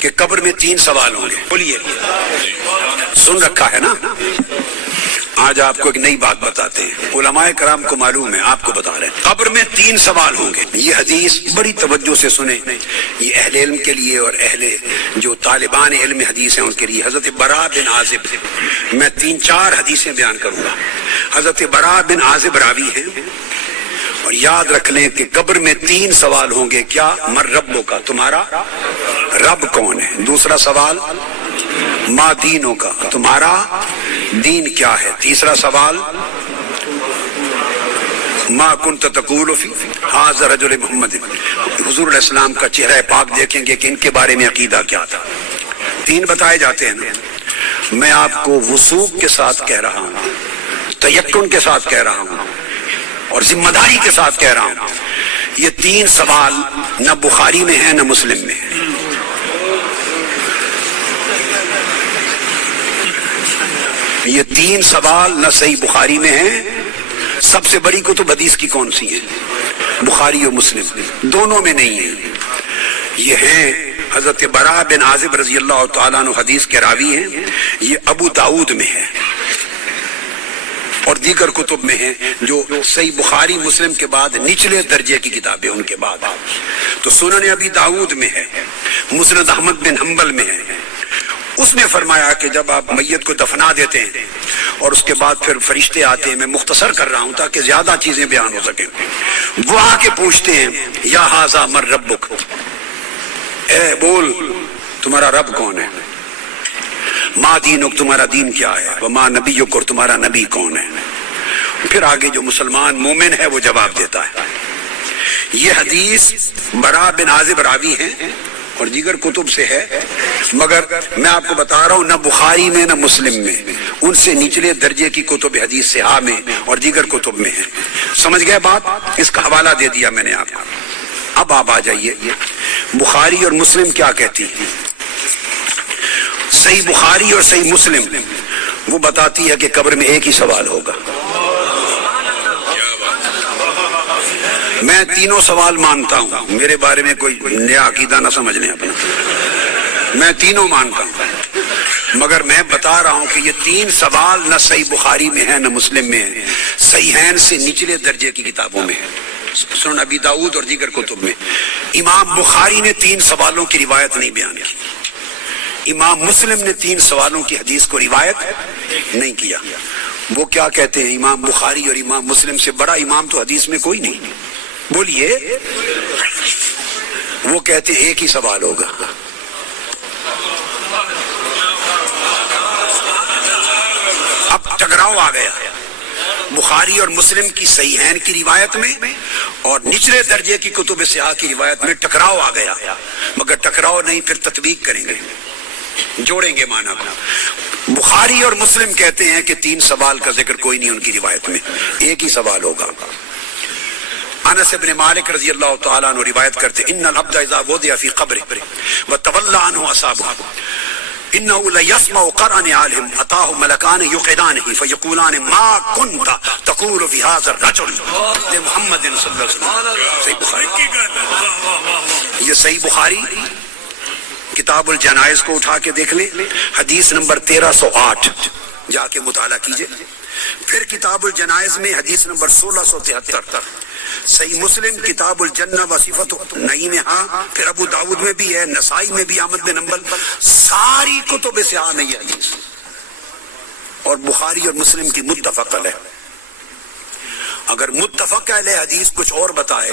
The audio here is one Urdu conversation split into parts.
کہ قبر میں 3 سوال ہوں گے. بولیے, سن رکھا ہے نا؟ آج آپ کو ایک نئی بات بتاتے ہیں, علماء کرام کو معلوم ہے, آپ کو بتا رہے ہیں. قبر میں 3 سوال ہوں گے. یہ حدیث بڑی توجہ سے سنیں, یہ اہل علم کے لیے اور اہل جو طالبان علم حدیث ہیں ان کے لیے. حضرت براء بن عازب, میں 3-4 حدیثیں بیان کروں گا. حضرت براء بن عازب راوی ہیں, اور یاد رکھ لیں کہ قبر میں 3 سوال ہوں گے. کیا؟ من ربوں کا, تمہارا رب کون ہے. دوسرا سوال ما دینوں کا, تمہارا دین کیا ہے. تیسرا سوال ما کنت تقول فی ھذا رجل محمد, حضور علیہ السلام کا چہرہ پاک دیکھیں گے کہ ان کے بارے میں عقیدہ کیا تھا. 3 بتائے جاتے ہیں نا. میں آپ کو وثوق کے ساتھ کہہ رہا ہوں, تیقن کے ساتھ کہہ رہا ہوں, اور ذمہ داری کے ساتھ کہہ رہا ہوں, یہ 3 سوال نہ بخاری میں ہیں نہ مسلم میں ہیں. یہ 3 سوال نہ صحیح بخاری میں ہیں. سب سے بڑی کتب حدیث کی کون سی ہے؟ بخاری اور مسلم, دونوں میں نہیں ہیں. یہ ہیں حضرت براء بن عازب رضی اللہ تعالیٰ عنہ حدیث کے راوی ہیں. یہ ابو داؤد میں ہے اور دیگر کتب میں ہیں جو صحیح بخاری مسلم کے بعد نچلے درجے کی کتابیں ان کے بعد. تو سنن ابی داؤد میں ہے, مسند احمد بن حنبل میں ہے. اس میں فرمایا کہ جب آپ میت کو دفنا دیتے ہیں اور اس کے بعد پھر فرشتے آتے ہیں, میں مختصر کر رہا ہوں تاکہ زیادہ چیزیں بیان ہو سکیں, وہ آ کے پوچھتے ہیں یا ھذا من ربک, اے بول تمہارا رب کون ہے. ما دینک, تمہارا دین کیا ہے. وما نبیک, اور تمہارا نبی کون ہے. پھر آگے جو مسلمان مومن ہے وہ جواب دیتا ہے. یہ حدیث براء بن عازب راوی ہیں اور دیگر کتب سے ہے, مگر میں آپ کو بتا رہا ہوں نہ بخاری میں نہ مسلم میں, ان سے نچلے درجے کی کتب حدیث صحاح میں اور دیگر کتب میں ہے. سمجھ گئے بات؟ اس کا حوالہ دے دیا میں نے آپ کو. اب آپ آ جائیے, بخاری اور مسلم کیا کہتی ہیں. صحیح بخاری اور صحیح مسلم وہ بتاتی ہے کہ قبر میں ایک ہی سوال ہوگا. میں 3 سوال مانتا ہوں, میرے بارے میں کوئی نیا عقیدہ نہ سمجھ لیں اپنا, میں 3 مانتا ہوں, مگر میں بتا رہا ہوں کہ یہ 3 سوال نہ صحیح بخاری میں ہے نہ مسلم میں ہے, صحیحین سے نچلے درجے کی کتابوں میں ہے, سنن ابی داؤد اور دیگر کتب میں. امام بخاری نے 3 سوالوں کی روایت نہیں بیان کی, امام مسلم نے 3 سوالوں کی حدیث کو روایت نہیں کیا. وہ کیا کہتے ہیں, امام بخاری اور امام مسلم سے بڑا امام تو حدیث میں کوئی نہیں. بولیے, وہ کہتے ہیں ایک ہی سوال ہوگا. اب ٹکراؤ آ گیا بخاری اور مسلم کی صحیحین کی روایت میں اور نچلے درجے کی کتب صحاح کی روایت میں ٹکراؤ آ گیا, مگر ٹکراؤ نہیں, پھر تطبیق کریں گے, جوڑیں گے معنی کو. بخاری اور مسلم کہتے ہیں کہ 3 سوال کا ذکر کوئی نہیں ان کی روایت میں, ایک ہی سوال ہوگا. انس بن مالک رضی اللہ تعالیٰ عنہ روایت کرتے ان العبد اذا وضع فی قبره وتولى عنه اصحابه انه ليسمع قرن عالم اتاه ملكان يقعدانه فيقولان ما كنت تقول في هذا الرجل محمد صلی اللہ علیہ وسلم. صحیح بخاری. یہ صحیح بخاری کتاب الجنائز کو اٹھا کے دیکھ لیں, حدیث نمبر 1308 جا کے مطالعہ کیجئے. پھر کتاب الجنائز میں حدیث نمبر 1673, صحیح مسلم کتاب الجنہ و صفت نعیم, ہاں پھر ابو داؤد میں بھی ہے, نسائی میں بھی, احمد بن حنبل, ساری کتب صحاح میں یہ حدیث, اور بخاری اور مسلم کی متفق علیہ. اگر متفق علیہ حدیث کچھ اور بتائے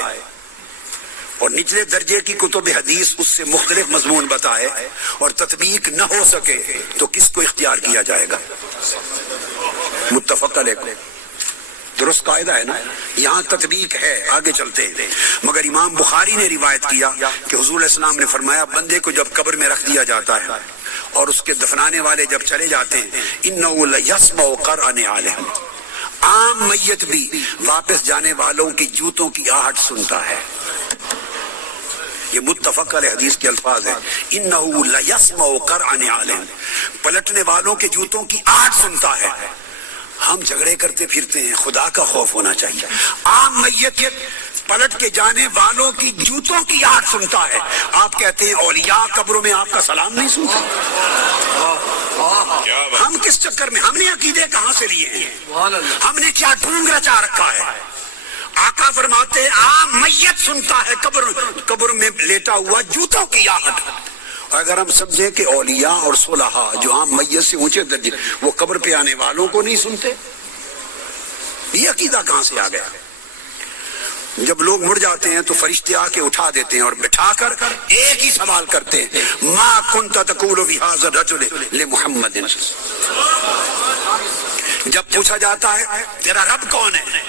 اور نچلے درجے کی کتب حدیث اس سے مختلف مضمون بتائے اور تطبیق نہ ہو سکے تو کس کو اختیار کیا جائے گا؟ متفق علیہ. درست قاعدہ ہے نا, یہاں تطبیق ہے, آگے چلتے ہیں. مگر امام بخاری نے روایت کیا کہ حضور علیہ السلام نے فرمایا بندے کو جب قبر میں رکھ دیا جاتا ہے اور اس کے دفنانے والے جب چلے جاتے ہیں, انہ لیسمع قرن عالم, عام میت بھی واپس جانے والوں کی جوتوں کی آہٹ سنتا ہے. یہ متفق علیہ حدیث کے الفاظ ہیں, انہ لیسمع قرن عالم, پلٹنے والوں کے جوتوں کی آہٹ سنتا ہے. ہم جھگڑے کرتے پھرتے ہیں, خدا کا خوف ہونا چاہیے. عام میت پلٹ کے جانے والوں کی جوتوں کی آہٹ سنتا ہے. آپ کہتے ہیں اولیاء قبروں میں آپ کا سلام نہیں سنتے. ہم کس چکر میں, ہم نے عقیدے کہاں سے لیے ہیں؟ ہم نے کیا ڈھونگ رچا رکھا ہے؟ آقا فرماتے ہیں عام میت سنتا ہے قبر میں لیٹا ہوا جوتوں کی آہٹ. اگر ہم سمجھیں کہ اولیاء اور صلحاء جو عام میت سے اونچے درجے وہ قبر پہ آنے والوں کو نہیں سنتے, یہ عقیدہ کہاں سے آ گیا؟ جب لوگ مڑ جاتے ہیں تو فرشتے آ کے اٹھا دیتے ہیں اور بٹھا کر ایک ہی سوال کرتے ہیں, ما کنت تقول فی ھذا الرجل لمحمد. جب پوچھا جاتا ہے تیرا رب کون ہے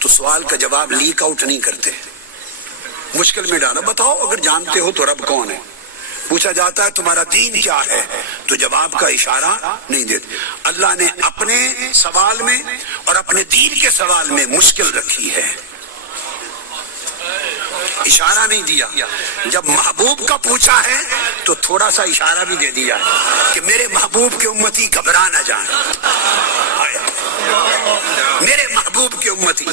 تو سوال کا جواب لیک آؤٹ نہیں کرتے, مشکل میں ڈالا, بتاؤ اگر جانتے ہو تو رب کون ہے. پوچھا جاتا ہے تمہارا دین کیا ہے تو جواب کا اشارہ نہیں دیتے. اللہ نے اپنے سوال میں اور اپنے دین کے سوال میں مشکل رکھی ہے, اشارہ نہیں دیا. جب محبوب کا پوچھا ہے تو تھوڑا سا اشارہ بھی دے دیا کہ میرے محبوب کے امتی گھبرا نہ جائیں, میرے محبوب کے امتی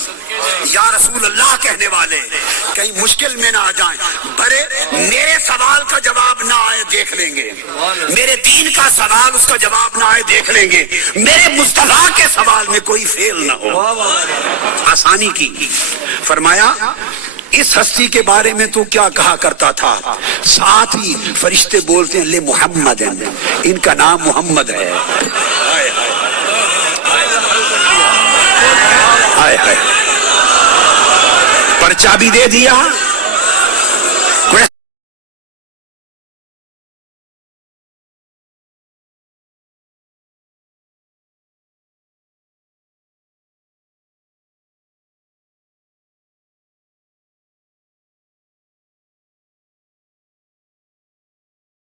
یا رسول اللہ کہنے والے کہیں مشکل میں نہ آ جائیں. بڑے میرے سوال کا جواب نہ آئے دیکھ لیں گے, میرے دین کا سوال اس کا جواب نہ آئے دیکھ لیں گے, میرے مصطفیٰ کے سوال میں کوئی فیل نہ ہو. آسانی کی. فرمایا اس ہستی کے بارے میں تو کیا کہا کرتا تھا؟ ساتھ ہی فرشتے بولتے ہیں لے محمد, ان کا نام محمد ہے. ہائے ہائے, پرچہ بھی دے دیا